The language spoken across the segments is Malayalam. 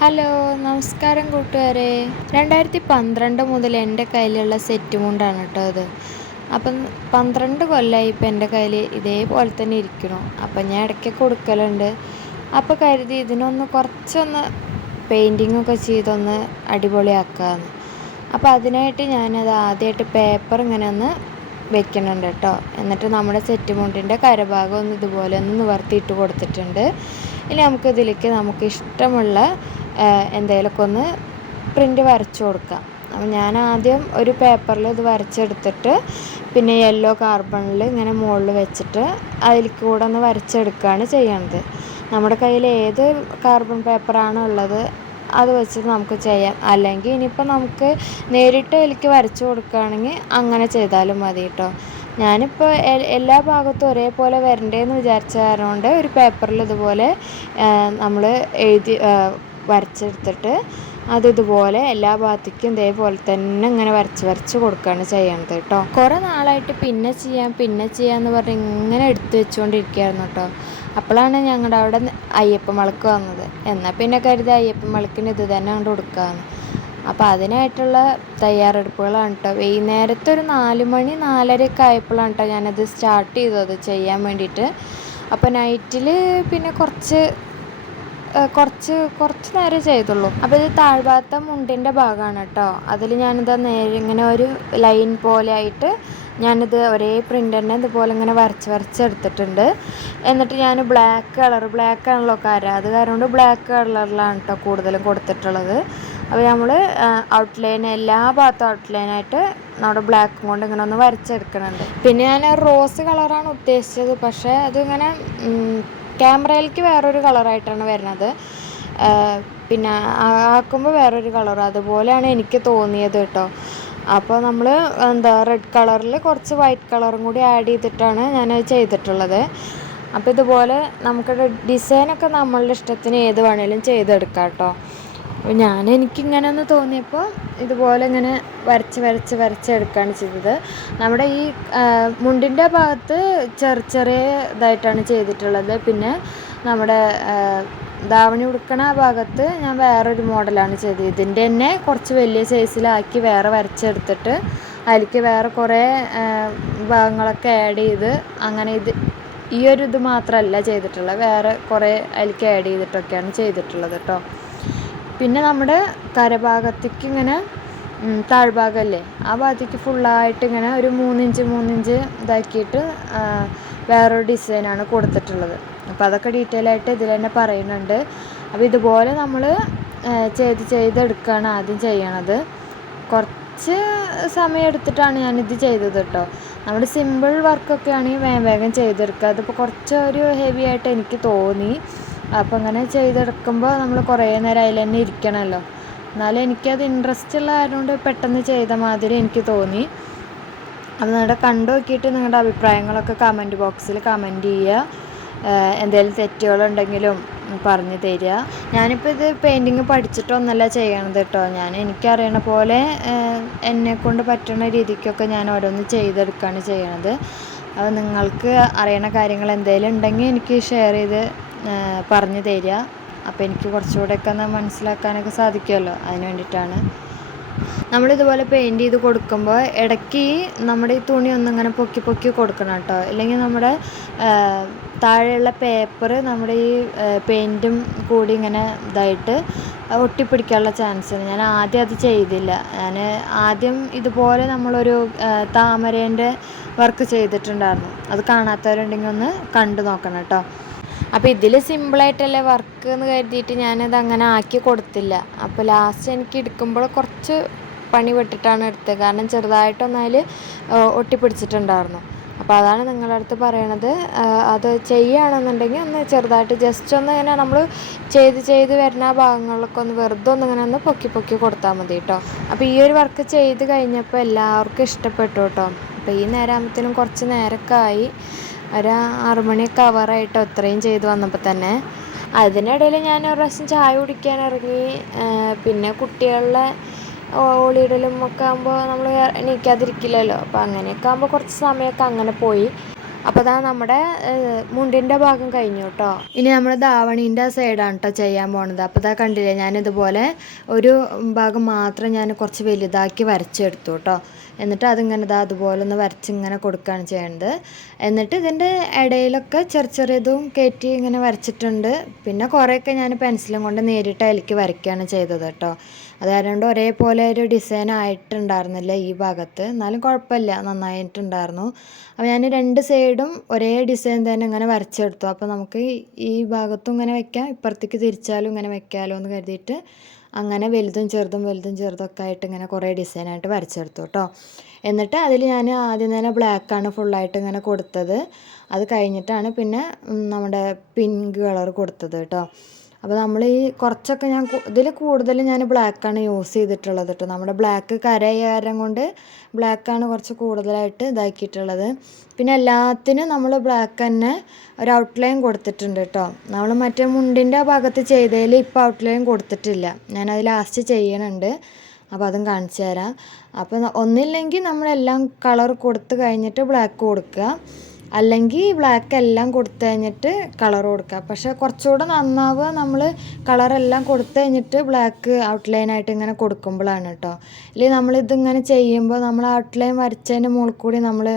ഹലോ നമസ്കാരം കൂട്ടുകാരെ. രണ്ടായിരത്തി പന്ത്രണ്ട് മുതൽ എന്റെ കയ്യിലുള്ള സെറ്റ് മുണ്ടാണ് കേട്ടോ അത് അപ്പം പന്ത്രണ്ട് കൊല്ലമായി ഇപ്പം എന്റെ കയ്യിൽ ഇതേപോലെ തന്നെ ഇരിക്കണം അപ്പം ഞാൻ ഇടയ്ക്ക് കൊടുക്കലുണ്ട്. അപ്പോൾ കരുതി ഇതിനൊന്ന് കുറച്ചൊന്ന് പെയിന്റിങ്ങൊക്കെ ചെയ്തൊന്ന് അടിപൊളിയാക്കാമെന്ന് അപ്പോൾ അതിനായിട്ട് ഞാനത് ആദ്യമായിട്ട് പേപ്പർ ഇങ്ങനെ ഒന്ന് വെക്കണുണ്ട് കേട്ടോ എന്നിട്ട് നമ്മുടെ സെറ്റ് മുണ്ടിന്റെ കരഭാഗം ഒന്ന് ഇതുപോലെ ഒന്ന് നിവർത്തിയിട്ട് കൊടുത്തിട്ടുണ്ട്. ഇനി നമുക്കിതിലേക്ക് നമുക്ക് ഇഷ്ടമുള്ള എന്തെങ്കിലുമൊക്കെ ഒന്ന് പ്രിന്റ് വരച്ചു കൊടുക്കാം. അപ്പം ഞാൻ ആദ്യം ഒരു പേപ്പറിൽ ഇത് വരച്ചെടുത്തിട്ട് പിന്നെ യെല്ലോ കാർബണിൽ ഇങ്ങനെ മുകളിൽ വെച്ചിട്ട് അതിൽ കൂടെ ഒന്ന് വരച്ചെടുക്കുകയാണ് ചെയ്യണത്. നമ്മുടെ കയ്യിൽ ഏത് കാർബൺ പേപ്പറാണ് ഉള്ളത് അത് വെച്ചിട്ട് നമുക്ക് ചെയ്യാം. അല്ലെങ്കിൽ ഇനിയിപ്പോൾ നമുക്ക് നേരിട്ട് എനിക്ക് വരച്ചു കൊടുക്കുകയാണെങ്കിൽ അങ്ങനെ ചെയ്താലും മതി കേട്ടോ ഞാനിപ്പോൾ എല്ലാ ഭാഗത്തും ഒരേപോലെ വരണ്ടേന്ന് വിചാരിച്ച കാരണം കൊണ്ട് ഒരു പേപ്പറിൽ ഇതുപോലെ നമ്മൾ എഴുതി വരച്ചെടുത്തിട്ട് അത് ഇതുപോലെ എല്ലാ ഭാഗത്തേക്കും ഇതേപോലെ തന്നെ ഇങ്ങനെ വരച്ച് വരച്ച് കൊടുക്കുകയാണ് ചെയ്യണത് കേട്ടോ. കുറേ നാളായിട്ട് പിന്നെ ചെയ്യാം പിന്നെ ചെയ്യാമെന്ന് പറഞ്ഞ് ഇങ്ങനെ എടുത്തു വെച്ചുകൊണ്ടിരിക്കുകയായിരുന്നു കേട്ടോ. അപ്പോഴാണ് ഞങ്ങളുടെ അവിടെ അയ്യപ്പ മളക്ക് വന്നത്. എന്നാൽ പിന്നെ കരുതി അയ്യപ്പ മളക്കിന് ഇത് തന്നെ കൊണ്ട് കൊടുക്കാമെന്ന് അപ്പോൾ അതിനായിട്ടുള്ള തയ്യാറെടുപ്പുകളാണ് കേട്ടോ. വൈകുന്നേരത്തെ ഒരു നാല് മണി നാലരയൊക്കെ ആയപ്പോഴാണ് കേട്ടോ ഞാനത് സ്റ്റാർട്ട് ചെയ്തത് ചെയ്യാൻ വേണ്ടിയിട്ട്. അപ്പോൾ നൈറ്റിൽ പിന്നെ കുറച്ച് കുറച്ച് കുറച്ച് നേരം ചെയ്തുള്ളൂ. അപ്പോൾ ഇത് താഴ്ഭാഗത്തെ മുണ്ടിന്റെ ഭാഗമാണ് കേട്ടോ. അതിൽ ഞാനിത് നേരെ ഇങ്ങനെ ഒരു ലൈൻ പോലെ ആയിട്ട് ഞാനിത് ഒരേ പ്രിന്റ് തന്നെ ഇതുപോലെ ഇങ്ങനെ വരച്ച് വരച്ച് എടുത്തിട്ടുണ്ട്. എന്നിട്ട് ഞാൻ ബ്ലാക്ക് കളർ ബ്ലാക്ക് ആണല്ലോ കാര. അത് കാരണം ബ്ലാക്ക് കളറിലാണ് കേട്ടോ കൂടുതലും കൊടുത്തിട്ടുള്ളത്. അപ്പോൾ നമ്മൾ ഔട്ട്ലൈൻ എല്ലാ ഭാഗത്തും ഔട്ട്ലൈനായിട്ട് നമ്മുടെ ബ്ലാക്കും കൊണ്ട് ഇങ്ങനെ ഒന്ന് വരച്ചെടുക്കുന്നുണ്ട് പിന്നെ ഞാൻ റോസ് കളറാണ് ഉദ്ദേശിച്ചത്. പക്ഷേ അതിങ്ങനെ ക്യാമറയിലേക്ക് വേറൊരു കളറായിട്ടാണ് വരുന്നത്. പിന്നെ ആക്കുമ്പോൾ വേറൊരു കളർ അതുപോലെയാണ് എനിക്ക് തോന്നിയത് കേട്ടോ. അപ്പോൾ നമ്മൾ എന്താ റെഡ് കളറിൽ കുറച്ച് വൈറ്റ് കളറും കൂടി ആഡ് ചെയ്തിട്ടാണ് ഞാൻ ചെയ്തിട്ടുള്ളത്. അപ്പോൾ ഇതുപോലെ നമുക്ക് ഡിസൈനൊക്കെ നമ്മളുടെ ഇഷ്ടത്തിന് ഏത് വേണേലും ചെയ്തെടുക്കാം കേട്ടോ. ഞാൻ എനിക്കിങ്ങനെ ഒന്ന് തോന്നിയപ്പോൾ ഇതുപോലെ ഇങ്ങനെ വരച്ച് വരച്ച് വരച്ചെടുക്കുകയാണ് ചെയ്തത്. നമ്മുടെ ഈ മുണ്ടിന്റെ ഭാഗത്ത് ചെറിയ ചെറിയ ഇതായിട്ടാണ് ചെയ്തിട്ടുള്ളത്. പിന്നെ നമ്മുടെ ധാവണി ഉടുക്കണ ഭാഗത്ത് ഞാൻ വേറൊരു മോഡലാണ് ചെയ്തത്. ഇതിന്റെ തന്നെ കുറച്ച് വലിയ സൈസിലാക്കി വേറെ വരച്ചെടുത്തിട്ട് അതിലേക്ക് വേറെ കുറേ ഭാഗങ്ങളൊക്കെ ആഡ് ചെയ്ത് അങ്ങനെ ഇത് ഈ ഒരു ഇത് മാത്രമല്ല ചെയ്തിട്ടുള്ളത്. വേറെ കുറേ അതിലേക്ക് ആഡ് ചെയ്തിട്ടൊക്കെയാണ് ചെയ്തിട്ടുള്ളത് കേട്ടോ പിന്നെ നമ്മുടെ കരഭാഗത്തേക്ക് ഇങ്ങനെ താഴ്ഭാഗമല്ലേ ആ ഭാഗത്തേക്ക് ഫുള്ളായിട്ട് ഇങ്ങനെ ഒരു മൂന്നിഞ്ച് മൂന്നിഞ്ച് ഇതാക്കിയിട്ട് വേറൊരു ഡിസൈനാണ് കൊടുത്തിട്ടുള്ളത്. അപ്പോൾ അതൊക്കെ ഡീറ്റെയിൽ ആയിട്ട് ഇതിൽ തന്നെ പറയുന്നുണ്ട്. അപ്പോൾ ഇതുപോലെ നമ്മൾ ചെയ്ത് ചെയ്തെടുക്കുകയാണ് ആദ്യം ചെയ്യണത്. കുറച്ച് സമയം എടുത്തിട്ടാണ് ഞാനിത് ചെയ്തത് കേട്ടോ. നമ്മുടെ സിമ്പിൾ വർക്കൊക്കെ ആണെങ്കിൽ വേഗം വേഗം ചെയ്തെടുക്കുക. അതിപ്പോൾ കുറച്ചൊരു ഹെവി ആയിട്ട് എനിക്ക് തോന്നി. അപ്പോൾ അങ്ങനെ ചെയ്തെടുക്കുമ്പോൾ നമ്മൾ കുറേ നേരം അതിൽ തന്നെ ഇരിക്കണമല്ലോ എന്നാലും എനിക്കത് ഇൻട്രസ്റ്റ് ഉള്ള ആയതുകൊണ്ട് പെട്ടെന്ന് ചെയ്ത മാതിരി എനിക്ക് തോന്നി. അത് നിങ്ങളുടെ കണ്ടു നോക്കിയിട്ട് നിങ്ങളുടെ അഭിപ്രായങ്ങളൊക്കെ കമന്റ് ബോക്സിൽ കമന്റ് ചെയ്യുക എന്തെങ്കിലും തെറ്റുകളുണ്ടെങ്കിലും പറഞ്ഞു തരിക ഞാനിപ്പോൾ ഇത് പെയിന്റിങ് പഠിച്ചിട്ടൊന്നല്ല ചെയ്യണത് കേട്ടോ ഞാൻ എനിക്കറിയണ പോലെ എന്നെ കൊണ്ട് പറ്റുന്ന രീതിക്കൊക്കെ ഞാൻ ഓരോന്ന് ചെയ്തെടുക്കുകയാണ് ചെയ്യണത്. അപ്പോൾ നിങ്ങൾക്ക് അറിയണ കാര്യങ്ങൾ എന്തെങ്കിലും ഉണ്ടെങ്കിൽ എനിക്ക് ഷെയർ ചെയ്ത് പറഞ്ഞു തരിക. അപ്പോൾ എനിക്ക് കുറച്ചുകൂടെയൊക്കെ ഒന്ന് മനസ്സിലാക്കാനൊക്കെ സാധിക്കുമല്ലോ അതിന് വേണ്ടിയിട്ടാണ്. നമ്മളിതുപോലെ പെയിന്റ് ചെയ്ത് കൊടുക്കുമ്പോൾ ഇടയ്ക്ക് നമ്മുടെ ഈ തുണി ഒന്നിങ്ങനെ പൊക്കി പൊക്കി കൊടുക്കണം കേട്ടോ. ഇല്ലെങ്കിൽ നമ്മുടെ താഴെയുള്ള പേപ്പർ നമ്മുടെ ഈ പെയിന്റും കൂടി ഇങ്ങനെ ഇതായിട്ട് ഒട്ടിപ്പിടിക്കാനുള്ള ചാൻസ് ഉണ്ട് ഞാൻ ആദ്യം അത് ചെയ്തില്ല. ഞാൻ ആദ്യം ഇതുപോലെ നമ്മളൊരു താമരേന്റെ വർക്ക് ചെയ്തിട്ടുണ്ടായിരുന്നു. അത് കാണാത്തവരുണ്ടെങ്കിൽ ഒന്ന് കണ്ടു നോക്കണം കേട്ടോ. അപ്പോൾ ഇതിൽ സിമ്പിളായിട്ടല്ലേ വർക്ക് എന്ന് കരുതിയിട്ട് ഞാനത് അങ്ങനെ ആക്കി കൊടുത്തില്ല. അപ്പോൾ ലാസ്റ്റ് എനിക്ക് എടുക്കുമ്പോൾ കുറച്ച് പണി പെട്ടിട്ടാണ് എടുത്തത്. കാരണം ചെറുതായിട്ടൊന്നതിൽ ഒട്ടിപ്പിടിച്ചിട്ടുണ്ടായിരുന്നു. അപ്പോൾ അതാണ് നിങ്ങളുടെ അടുത്ത് പറയണത്. അത് ചെയ്യുകയാണെന്നുണ്ടെങ്കിൽ ഒന്ന് ചെറുതായിട്ട് ജസ്റ്റ് ഒന്ന് ഇങ്ങനെ നമ്മൾ ചെയ്ത് ചെയ്ത് വരുന്ന ഭാഗങ്ങളിലൊക്കെ ഒന്ന് വെറുതെ ഒന്ന് ഇങ്ങനെ ഒന്ന് പൊക്കി പൊക്കി കൊടുത്താൽ മതി കേട്ടോ അപ്പോൾ ഈ ഒരു വർക്ക് ചെയ്ത് കഴിഞ്ഞപ്പോൾ എല്ലാവർക്കും ഇഷ്ടപ്പെട്ടു കേട്ടോ അപ്പോൾ ഈ നേരാകുമ്പത്തേനും കുറച്ച് നേരമൊക്കെ ആയി. ഒരു ആറുമണിയൊക്കെ ആവാറായിട്ടോ അത്രയും ചെയ്ത് വന്നപ്പോൾ തന്നെ. അതിനിടയിൽ ഞാൻ ഒരു പ്രാവശ്യം ചായ കുടിക്കാൻ ഇറങ്ങി പിന്നെ കുട്ടികളുടെ ഓളിയിടലും ഒക്കെ ആകുമ്പോൾ നമ്മൾ എണീക്കാതിരിക്കില്ലല്ലോ. അപ്പോൾ അങ്ങനെയൊക്കെ ആകുമ്പോൾ കുറച്ച് സമയമൊക്കെ അങ്ങനെ പോയി. അപ്പോൾ അതാ നമ്മുടെ മുണ്ടിന്റെ ഭാഗം കഴിഞ്ഞു കേട്ടോ ഇനി നമ്മൾ ധാവണീന്റെ സൈഡാണ് കേട്ടോ ചെയ്യാൻ പോണത്. അപ്പോൾ ഇതാ കണ്ടില്ലേ ഞാനിതുപോലെ ഒരു ഭാഗം മാത്രം ഞാൻ കുറച്ച് വലുതാക്കി വരച്ചെടുത്തു കേട്ടോ എന്നിട്ട് അതിങ്ങനെ ഇതാ അതുപോലെ ഒന്ന് വരച്ച് ഇങ്ങനെ കൊടുക്കുകയാണ് ചെയ്യേണ്ടത് എന്നിട്ട് ഇതിന്റെ ഇടയിലൊക്കെ ചെറിയ ചെറിയതും കയറ്റി ഇങ്ങനെ വരച്ചിട്ടുണ്ട്. പിന്നെ കുറേയൊക്കെ ഞാൻ പെൻസിലും കൊണ്ട് നേരിട്ട് അതിലേക്ക് വരയ്ക്കുകയാണ് ചെയ്തത് കേട്ടോ അത് കാരണം ഒരേപോലെ ഒരു ഡിസൈൻ ആയിട്ടുണ്ടായിരുന്നില്ല ഈ ഭാഗത്ത്. എന്നാലും കുഴപ്പമില്ല നന്നായിട്ടുണ്ടായിരുന്നു. അപ്പോൾ ഞാൻ രണ്ട് സൈഡും ഒരേ ഡിസൈൻ തന്നെ ഇങ്ങനെ വരച്ചെടുത്തു. അപ്പോൾ നമുക്ക് ഈ ഭാഗത്തും ഇങ്ങനെ വെക്കാം ഇപ്പുറത്തേക്ക് തിരിച്ചാലും ഇങ്ങനെ വെക്കാമല്ലോ എന്ന് കരുതിയിട്ട് അങ്ങനെ വലുതും ചെറുതും വലുതും ചെറുതൊക്കെ ആയിട്ട് ഇങ്ങനെ കുറേ ഡിസൈനായിട്ട് വരച്ചെടുത്തു കേട്ടോ എന്നിട്ട് അതിൽ ഞാൻ ആദ്യം തന്നെ ബ്ലാക്കാണ് ഫുള്ളായിട്ട് ഇങ്ങനെ കൊടുത്തത്. അത് കഴിഞ്ഞിട്ടാണ് പിന്നെ നമ്മുടെ പിങ്ക് കളർ കൊടുത്തത് കേട്ടോ അപ്പോൾ നമ്മൾ ഈ കുറച്ചൊക്കെ ഞാൻ ഇതിൽ കൂടുതൽ ഞാൻ ബ്ലാക്കാണ് യൂസ് ചെയ്തിട്ടുള്ളത് കേട്ടോ നമ്മുടെ ബ്ലാക്ക് കരയ കാരണം കൊണ്ട് ബ്ലാക്കാണ് കുറച്ച് കൂടുതലായിട്ട് ഇതാക്കിയിട്ടുള്ളത്. പിന്നെ എല്ലാത്തിനും നമ്മൾ ബ്ലാക്ക് തന്നെ ഒരു ഔട്ട്ലൈൻ കൊടുത്തിട്ടുണ്ട് കേട്ടോ നമ്മൾ മറ്റേ മുണ്ടിന്റെ ഭാഗത്ത് ചെയ്തതിൽ ഇപ്പോൾ ഔട്ട്ലൈൻ കൊടുത്തിട്ടില്ല. ഞാനത് ലാസ്റ്റ് ചെയ്യണുണ്ട്. അപ്പോൾ അതും കാണിച്ചു തരാം. അപ്പോൾ ഒന്നില്ലെങ്കിൽ നമ്മളെല്ലാം കളർ കൊടുത്തു കഴിഞ്ഞിട്ട് ബ്ലാക്ക് കൊടുക്കുക. അല്ലെങ്കിൽ ബ്ലാക്ക് എല്ലാം കൊടുത്തു കഴിഞ്ഞിട്ട് കളർ കൊടുക്കുക. പക്ഷേ കുറച്ചുകൂടെ നന്നാവുക നമ്മൾ കളറെല്ലാം കൊടുത്തു കഴിഞ്ഞിട്ട് ബ്ലാക്ക് ഔട്ട്ലൈൻ ആയിട്ട് ഇങ്ങനെ കൊടുക്കുമ്പോഴാണ് കേട്ടോ അല്ലെങ്കിൽ നമ്മളിതിങ്ങനെ ചെയ്യുമ്പോൾ നമ്മൾ ഔട്ട്ലൈൻ വരച്ചതിന്റെ മുകളിൽ കൂടി നമ്മൾ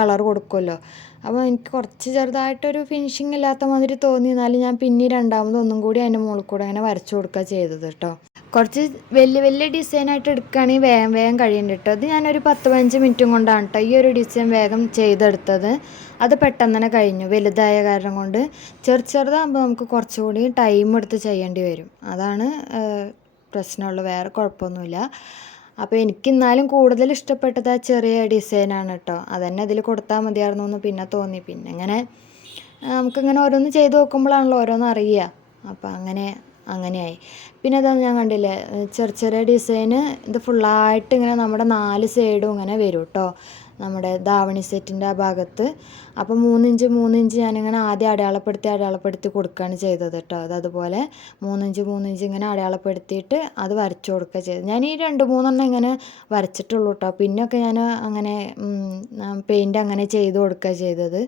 കളർ കൊടുക്കുമല്ലോ. അപ്പോൾ എനിക്ക് കുറച്ച് ചെറുതായിട്ടൊരു ഫിനിഷിങ് ഇല്ലാത്ത മാതിരി തോന്നി. എന്നാലും ഞാൻ പിന്നെ രണ്ടാമത് ഒന്നും കൂടി അതിന്റെ മുകളിൽ കൂടെ അങ്ങനെ വരച്ചു കൊടുക്കുക ചെയ്തത് കേട്ടോ കുറച്ച് വലിയ വലിയ ഡിസൈനായിട്ട് എടുക്കുകയാണെങ്കിൽ വേഗം വേഗം കഴിയുന്നുണ്ട് അത് ഞാനൊരു പത്ത് പതിനഞ്ച് മിനിറ്റും കൊണ്ടാണ് കേട്ടോ ഈ ഒരു ഡിസൈൻ വേഗം ചെയ്തെടുത്തത്. അത് പെട്ടെന്ന് തന്നെ കഴിഞ്ഞു. വലുതായ കാരണം കൊണ്ട് ചെറു ചെറുതാകുമ്പോൾ നമുക്ക് കുറച്ചുകൂടി ടൈം എടുത്ത് ചെയ്യേണ്ടി വരും. അതാണ് പ്രശ്നമുള്ളൂ വേറെ കുഴപ്പമൊന്നുമില്ല. അപ്പോൾ എനിക്ക് എന്നാലും കൂടുതൽ ഇഷ്ടപ്പെട്ടത് ആ ചെറിയ ഡിസൈനാണ് കേട്ടോ അതന്നെ അതിൽ കൊടുത്താൽ മതിയായിരുന്നു എന്ന് പിന്നെ തോന്നി. പിന്നെ ഇങ്ങനെ നമുക്കിങ്ങനെ ഓരോന്ന് ചെയ്ത് നോക്കുമ്പോഴാണല്ലോ ഓരോന്ന് അറിയുക അപ്പോൾ അങ്ങനെ അങ്ങനെയായി. പിന്നെ അതാണ് ഞാൻ കണ്ടില്ലേ ചെറിയ ചെറിയ ഡിസൈന് ഇത് ഫുള്ളായിട്ട് ഇങ്ങനെ നമ്മുടെ നാല് സൈഡും ഇങ്ങനെ വരും കേട്ടോ നമ്മുടെ ദാവണി സെറ്റിന്റെ ആ ഭാഗത്ത്. അപ്പോൾ മൂന്നിഞ്ച് മൂന്നിഞ്ച് ഞാനിങ്ങനെ ആദ്യം അടയാളപ്പെടുത്തി അടയാളപ്പെടുത്തി കൊടുക്കുകയാണ് ചെയ്തത് കേട്ടോ. അത് അതുപോലെ മൂന്നിഞ്ച് മൂന്നിഞ്ച് ഇങ്ങനെ അടയാളപ്പെടുത്തിയിട്ട് അത് വരച്ചു കൊടുക്കുക ചെയ്തത് ഞാൻ ഈ രണ്ട് മൂന്നെണ്ണം ഇങ്ങനെ വരച്ചിട്ടുള്ളൂ കേട്ടോ. പിന്നൊക്കെ ഞാൻ അങ്ങനെ പെയിന്റ് അങ്ങനെ ചെയ്ത് കൊടുക്കുക ചെയ്തത്.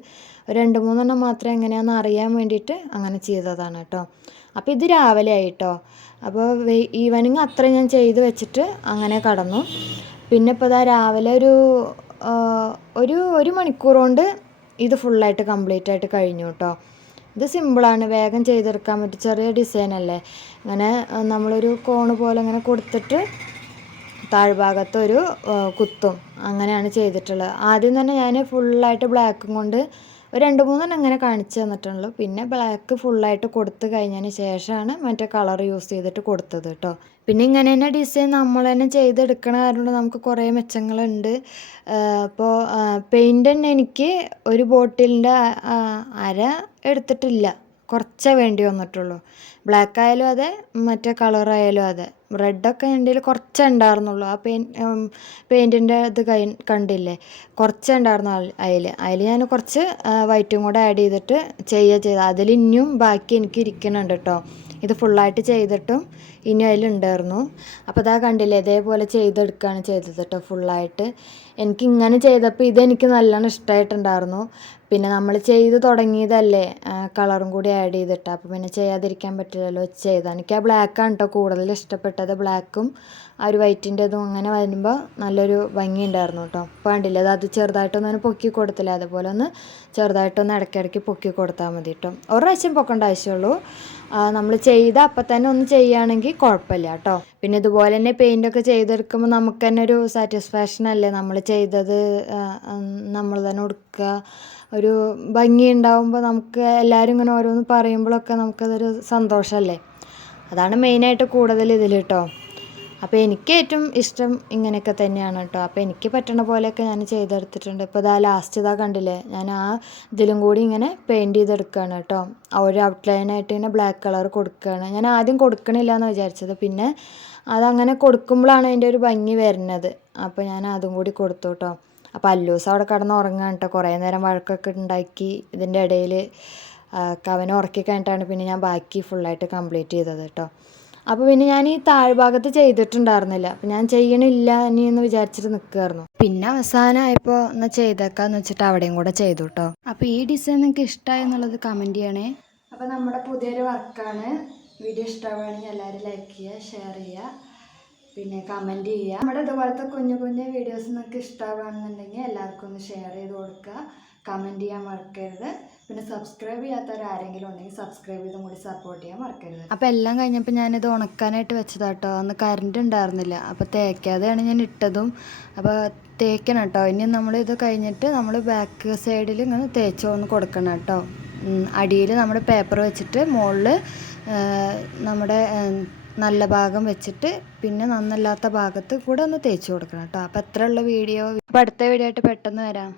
രണ്ട് മൂന്നെണ്ണം മാത്രം എങ്ങനെയാണെന്ന് അറിയാൻ വേണ്ടിയിട്ട് അങ്ങനെ ചെയ്തതാണ് കേട്ടോ. അപ്പോൾ ഇത് രാവിലെ ആയിട്ടോ അപ്പോൾ ഈവനിങ് അത്ര ഞാൻ ചെയ്ത് വെച്ചിട്ട് അങ്ങനെ കടന്നു. പിന്നെ ഇപ്പോൾ ഇതാ രാവിലെ ഒരു ഒരു ഒരു മണിക്കൂർ കൊണ്ട് ഇത് ഫുള്ളായിട്ട് കംപ്ലീറ്റ് ആയിട്ട് കഴിഞ്ഞു കേട്ടോ ഇത് സിമ്പിളാണ് വേഗം ചെയ്തെടുക്കാൻ പറ്റും ചെറിയ ഡിസൈൻ അല്ലേ? ഇങ്ങനെ നമ്മളൊരു കോണ് പോലെ ഇങ്ങനെ കൊടുത്തിട്ട് താഴ്ഭാഗത്തൊരു കുത്തും. അങ്ങനെയാണ് ചെയ്തിട്ടുള്ളത്. ആദ്യം തന്നെ ഞാൻ ഫുള്ളായിട്ട് ബ്ലാക്കും കൊണ്ട് ഒരു രണ്ട് മൂന്നെണ്ണം ഇങ്ങനെ കാണിച്ചു തന്നിട്ടുള്ളൂ. പിന്നെ ബ്ലാക്ക് ഫുള്ളായിട്ട് കൊടുത്തു കഴിഞ്ഞതിന് ശേഷമാണ് മറ്റേ കളർ യൂസ് ചെയ്തിട്ട് കൊടുത്തത് കേട്ടോ പിന്നെ ഇങ്ങനെ തന്നെ ഡിസൈൻ നമ്മൾ തന്നെ ചെയ്തെടുക്കണ കാരണം നമുക്ക് കുറേ മെച്ചങ്ങളുണ്ട്. അപ്പോൾ പെയിന്റ് തന്നെ എനിക്ക് ഒരു ബോട്ടിലിന്റെ അര എടുത്തിട്ടില്ല. കുറച്ചേ വേണ്ടി വന്നിട്ടുള്ളൂ. ബ്ലാക്ക് ആയാലും അതെ മറ്റേ കളറായാലും അതെ. റെഡൊക്കെ എന്റെ കയ്യിൽ കുറച്ചേ ഉണ്ടായിരുന്നുള്ളൂ ആ പെയിൻ പെയിന്റിന്റെ ഇത് കണ്ടില്ലേ? കുറച്ചേ ഉണ്ടായിരുന്നു അതിൽ അതിൽ ഞാൻ കുറച്ച് വൈറ്റും കൂടെ ആഡ് ചെയ്തിട്ട് ചെയ്യുക ചെയ്ത അതിൽ ഇനിയും ബാക്കി എനിക്ക് ഇരിക്കുന്നുണ്ട് കേട്ടോ. ഇത് ഫുള്ളായിട്ട് ചെയ്തിട്ടും ഇനി അതിലുണ്ടായിരുന്നു. അപ്പോൾ അതാ കണ്ടില്ലേ ഇതേപോലെ ചെയ്തെടുക്കുകയാണ് ചെയ്തത് കേട്ടോ ഫുള്ളായിട്ട്. എനിക്ക് ഇങ്ങനെ ചെയ്തപ്പോൾ ഇതെനിക്ക് നല്ലോണം ഇഷ്ടമായിട്ടുണ്ടായിരുന്നു പിന്നെ നമ്മൾ ചെയ്ത് തുടങ്ങിയതല്ലേ കളറും കൂടി ആഡ് ചെയ്തിട്ട്. അപ്പോൾ പിന്നെ ചെയ്യാതിരിക്കാൻ പറ്റില്ലല്ലോ ചെയ്താൽ എനിക്ക് ആ ബ്ലാക്കാണ് കേട്ടോ കൂടുതൽ ഇഷ്ടപ്പെട്ടത്. ബ്ലാക്കും ആ ഒരു വൈറ്റിന്റെതും അങ്ങനെ വരുമ്പോൾ നല്ലൊരു ഭംഗി ഉണ്ടായിരുന്നു കേട്ടോ അപ്പോൾ അത് അത് ചെറുതായിട്ടൊന്നും പൊക്കി കൊടുത്തില്ല. അതുപോലെ ഒന്ന് ചെറുതായിട്ടൊന്ന് ഇടയ്ക്കിടയ്ക്ക് പൊക്കി കൊടുത്താൽ മതി കേട്ടോ ഒരു പ്രാവശ്യം പൊക്കേണ്ട ആവശ്യമുള്ളൂ. നമ്മൾ ചെയ്ത അപ്പം തന്നെ ഒന്ന് ചെയ്യുകയാണെങ്കിൽ കുഴപ്പമില്ല കേട്ടോ പിന്നെ ഇതുപോലെ തന്നെ പെയിന്റൊക്കെ ചെയ്തെടുക്കുമ്പോൾ നമുക്ക് തന്നെ ഒരു സാറ്റിസ്ഫാക്ഷൻ അല്ലേ? നമ്മൾ ചെയ്തത് നമ്മൾ തന്നെ കൊടുക്കുക ഒരു ഭംഗി ഉണ്ടാവുമ്പോൾ നമുക്ക് എല്ലാവരും ഇങ്ങനെ ഓരോന്ന് പറയുമ്പോഴൊക്കെ നമുക്കതൊരു സന്തോഷമല്ലേ അതാണ് മെയിനായിട്ട് കൂടുതൽ ഇതിൽ കേട്ടോ അപ്പോൾ എനിക്ക് ഏറ്റവും ഇഷ്ടം ഇങ്ങനെയൊക്കെ തന്നെയാണ് കേട്ടോ. അപ്പോൾ എനിക്ക് പറ്റണ പോലെയൊക്കെ ഞാൻ ചെയ്തെടുത്തിട്ടുണ്ട്. ഇപ്പോൾ ഇതാ ലാസ്റ്റ് ഇതാ കണ്ടില്ലേ? ഞാൻ ആ ഇതിലും കൂടി ഇങ്ങനെ പെയിന്റ് ചെയ്തെടുക്കുകയാണ് കേട്ടോ. ഒരു ഔട്ട്ലൈനായിട്ട് ഇങ്ങനെ ബ്ലാക്ക് കളർ കൊടുക്കുകയാണ് ഞാൻ ആദ്യം കൊടുക്കണില്ല എന്ന് വിചാരിച്ചത്. പിന്നെ അതങ്ങനെ കൊടുക്കുമ്പോഴാണ് അതിന്റെ ഒരു ഭംഗി വരുന്നത്. അപ്പോൾ ഞാൻ അതും കൂടി കൊടുത്തു കേട്ടോ. അപ്പോൾ അല്ലൂസ് അവിടെ കിടന്ന് ഉറങ്ങാൻ കേട്ടോ. കുറേ നേരം വഴക്കൊക്കെ ഉണ്ടാക്കി ഇതിന്റെ ഇടയിൽ കവനെ ഉറക്കി കഴിഞ്ഞിട്ടാണ് പിന്നെ ഞാൻ ബാക്കി ഫുള്ളായിട്ട് കംപ്ലീറ്റ് ചെയ്തത് കേട്ടോ. അപ്പോൾ പിന്നെ ഞാൻ ഈ താഴ്ഭാഗത്ത് ചെയ്തിട്ടുണ്ടായിരുന്നില്ല. അപ്പം ഞാൻ ചെയ്യണില്ല ഇനി എന്ന് വിചാരിച്ചിട്ട് നിൽക്കുമായിരുന്നു പിന്നെ അവസാനമായപ്പോൾ എന്നാൽ ചെയ്തേക്കാന്ന് വെച്ചിട്ട് അവിടെയും കൂടെ ചെയ്തു കേട്ടോ അപ്പോൾ ഈ ഡിസൈൻ നിങ്ങൾക്ക് ഇഷ്ടമായി എന്നുള്ളത് കമന്റ് ചെയ്യണേ. അപ്പോൾ നമ്മുടെ പുതിയൊരു വർക്കാണ്. വീഡിയോ ഇഷ്ടമാവുകയാണെങ്കിൽ എല്ലാവരും ലൈക്ക് ചെയ്യുക ഷെയർ ചെയ്യുക പിന്നെ കമന്റ് ചെയ്യുക. നമ്മുടെ ഇതുപോലത്തെ കുഞ്ഞു കുഞ്ഞു വീഡിയോസ് നിങ്ങൾക്ക് ഇഷ്ടമാവുകയാണെന്നുണ്ടെങ്കിൽ എല്ലാവർക്കും ഒന്ന് ഷെയർ ചെയ്ത് കൊടുക്കുക. കമന്റ് ചെയ്യാൻ മറക്കരുത്. പിന്നെ സബ്സ്ക്രൈബ് ചെയ്യാത്തവർ ആരെങ്കിലും ഉണ്ടെങ്കിൽ സബ്സ്ക്രൈബ് ചെയ്തും കൂടി സപ്പോർട്ട് ചെയ്യാൻ മറക്കരുത്. അപ്പോൾ എല്ലാം കഴിഞ്ഞപ്പോൾ ഞാനിത് ഉണക്കാനായിട്ട് വെച്ചതാട്ടോ. അന്ന് കറണ്ട് ഉണ്ടായിരുന്നില്ല. അപ്പോൾ തേക്കാതെയാണ് ഞാൻ ഇട്ടതും. അപ്പോൾ തേക്കണം കേട്ടോ. ഇനി നമ്മൾ ഇത് കഴിഞ്ഞിട്ട് നമ്മൾ ബാക്ക് സൈഡിൽ ഇങ്ങനെ തേച്ച് ഒന്ന് കൊടുക്കണം കേട്ടോ. അടിയിൽ നമ്മൾ പേപ്പർ വെച്ചിട്ട് മുകളിൽ നമ്മുടെ നല്ല ഭാഗം വെച്ചിട്ട് പിന്നെ നന്നല്ലാത്ത ഭാഗത്ത് കൂടെ ഒന്ന് തേച്ച് കൊടുക്കണം കേട്ടോ. അപ്പോൾ അത്രയുള്ള വീഡിയോ. അപ്പോൾ അടുത്ത വീഡിയോ ആയിട്ട് പെട്ടെന്ന് വരാം.